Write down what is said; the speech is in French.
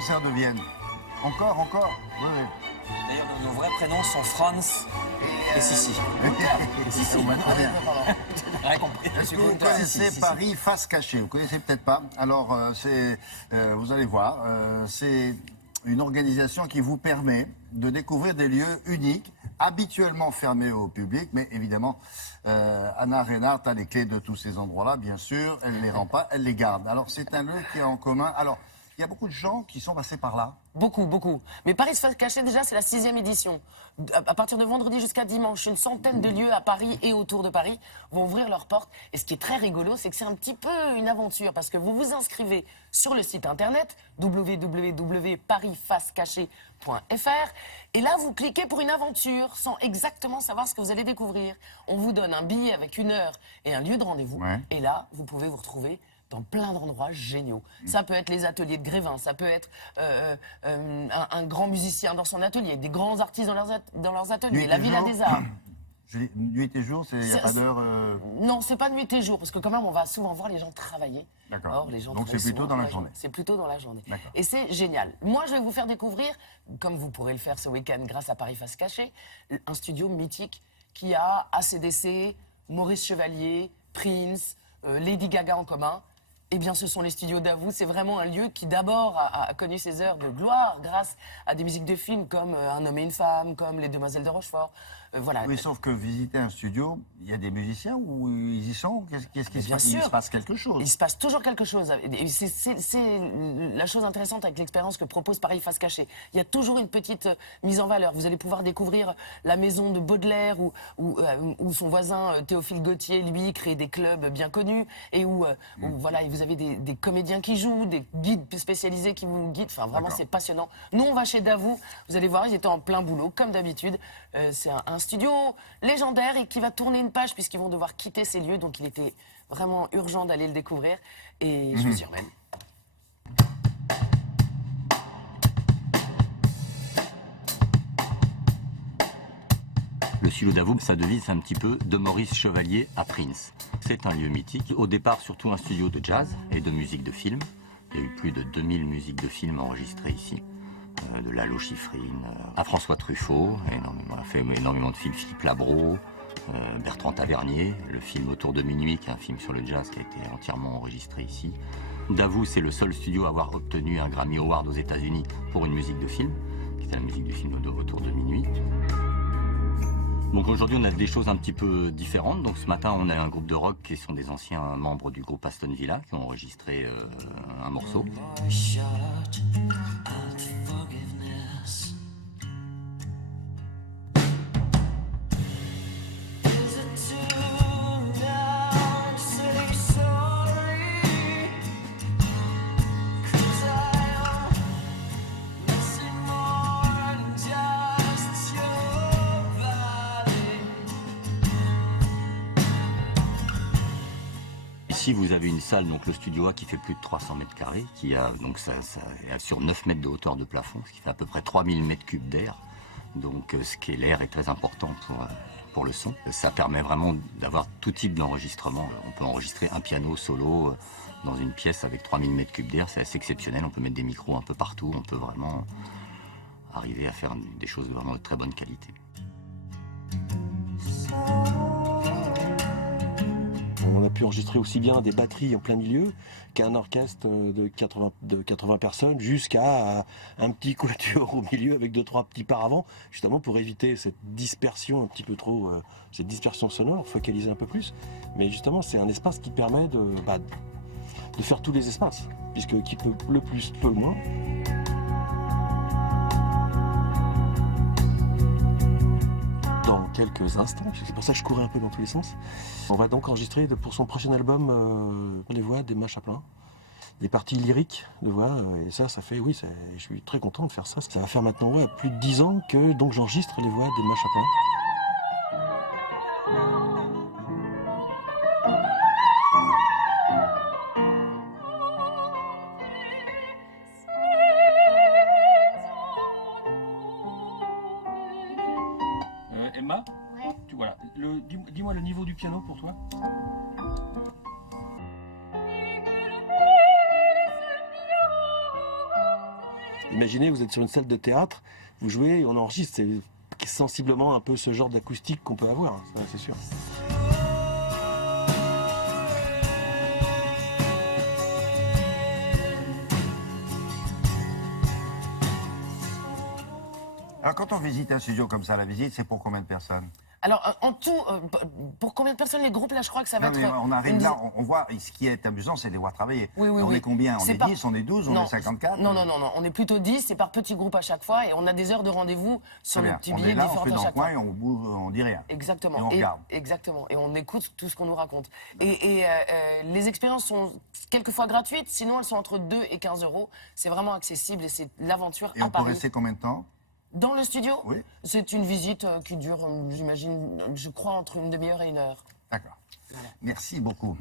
concert de Vienne. Encore. Oui, oui. D'ailleurs, nos vrais prénoms sont Franz et Sissi. Sissi, Rien compris. Est-ce que vous connaissez Paris face cachée? Vous connaissez peut-être pas. Alors, vous allez voir, c'est une organisation qui vous permet de découvrir des lieux uniques, habituellement fermés au public, mais évidemment, Anna Reinhardt a les clés de tous ces endroits-là, bien sûr. Elle ne les rend pas, elle les garde. Alors, c'est un lieu qui a en commun. Alors, il y a beaucoup de gens qui sont passés par là. Beaucoup. Mais Paris face cachée, déjà, c'est la 6e édition. À partir de vendredi jusqu'à dimanche, une centaine de lieux à Paris et autour de Paris vont ouvrir leurs portes. Et ce qui est très rigolo, c'est que c'est un petit peu une aventure, parce que vous vous inscrivez sur le site internet www.parisfacecaché.fr et là, vous cliquez pour une aventure sans exactement savoir ce que vous allez découvrir. On vous donne un billet avec une heure et un lieu de rendez-vous. Ouais. Et là, vous pouvez vous retrouver dans plein d'endroits géniaux. Ça peut être les ateliers de Grévin, ça peut être un grand musicien dans son atelier, des grands artistes dans leurs ateliers, la Villa des Arts. Nuit et jour, il n'y a pas d'heure. Non, c'est pas nuit et jour, parce que quand même, on va souvent voir les gens travailler. D'accord. Or, les gens Donc travaillent c'est plutôt souvent dans la journée. C'est plutôt dans la journée. D'accord. Et c'est génial. Moi, je vais vous faire découvrir, comme vous pourrez le faire ce week-end grâce à Paris Face Cachée, un studio mythique qui a AC/DC, Maurice Chevalier, Prince, Lady Gaga en commun. Eh bien, ce sont les studios Davout. C'est vraiment un lieu qui, d'abord, a connu ses heures de gloire grâce à des musiques de films comme Un homme et une femme, comme Les Demoiselles de Rochefort. Voilà. Oui, sauf que visiter un studio, il y a des musiciens où ils y sont. Qu'est-ce qui se passe? Il se passe quelque chose. Il se passe toujours quelque chose. Et c'est la chose intéressante avec l'expérience que propose Paris Face Cachée. Il y a toujours une petite mise en valeur. Vous allez pouvoir découvrir la maison de Baudelaire où son voisin Théophile Gautier, lui, crée des clubs bien connus et où voilà, vous avez des comédiens qui jouent, des guides spécialisés qui vous guident. Enfin, vraiment, c'est passionnant. Nous, on va chez Davout. Vous allez voir, ils étaient en plein boulot, comme d'habitude. C'est un studio légendaire et qui va tourner une page puisqu'ils vont devoir quitter ces lieux. Donc, il était vraiment urgent d'aller le découvrir. Et je vous y emmène. Le studio Davout, sa devise, c'est un petit peu de Maurice Chevalier à Prince. C'est un lieu mythique. Au départ, surtout un studio de jazz et de musique de film. Il y a eu plus de 2000 musiques de films enregistrées ici. De Lalo Schifrin à François Truffaut. On a fait énormément de films. Philippe Labro, Bertrand Tavernier. Le film Autour de minuit, qui est un film sur le jazz qui a été entièrement enregistré ici. Davout, c'est le seul studio à avoir obtenu un Grammy Award aux États-Unis pour une musique de film, qui était la musique du film Autour de minuit. Donc aujourd'hui, on a des choses un petit peu différentes. Donc ce matin, on a un groupe de rock qui sont des anciens membres du groupe Aston Villa qui ont enregistré un morceau. Ici, vous avez une salle, donc le studio A, qui fait plus de 300 mètres carrés, qui a donc ça sur 9 mètres de hauteur de plafond, ce qui fait à peu près 3000 mètres cubes d'air. Donc, ce qui est l'air est très important pour le son. Ça permet vraiment d'avoir tout type d'enregistrement. On peut enregistrer un piano solo dans une pièce avec 3000 mètres cubes d'air, c'est assez exceptionnel. On peut mettre des micros un peu partout, on peut vraiment arriver à faire des choses de vraiment de très bonne qualité. On a pu enregistrer aussi bien des batteries en plein milieu qu'un orchestre de 80 personnes jusqu'à un petit quatuor au milieu avec 2-3 petits paravents, justement pour éviter cette dispersion un petit peu trop, cette dispersion sonore, focaliser un peu plus. Mais justement, c'est un espace qui permet de faire tous les espaces, puisque qui peut le plus, peut le moins. Dans quelques instants, c'est pour ça que je courais un peu dans tous les sens. On va donc enregistrer pour son prochain album les voix d'Emma Chaplin, des parties lyriques de voix, et ça fait, oui, je suis très content de faire ça. Ça va faire maintenant plus de 10 ans que donc j'enregistre les voix d'Emma Chaplin. Emma, ouais. Voilà. Dis-moi le niveau du piano pour toi. Imaginez, vous êtes sur une salle de théâtre, vous jouez, on enregistre, c'est sensiblement un peu ce genre d'acoustique qu'on peut avoir, hein, ça, c'est sûr. Alors, quand on visite un studio comme ça, la visite, c'est pour combien de personnes? Alors, en tout, pour combien de personnes les groupes, là, je crois que ça va Non, être... mais on arrive là, on voit, ce qui est amusant, c'est de les voir travailler. Oui, oui, on oui. est combien? On C'est est pas- 10, on est 12, on Non, est 54? Non, on est plutôt 10, c'est par petits groupes à chaque fois, et on a des heures de rendez-vous sur Très le bien. petit On billet est là, on différentes fait à dans le chaque coin fois. et on bouge, on dit rien. Exactement. Et on regarde. Exactement. Et on écoute tout ce qu'on nous raconte. Et les expériences sont quelquefois gratuites, sinon elles sont entre 2 et 15 euros. C'est vraiment accessible et c'est l'aventure Et à on peut Paris. rester combien de temps? Dans le studio, Oui. c'est une visite qui dure, j'imagine, je crois, entre une demi-heure et 1 heure. D'accord. Merci beaucoup.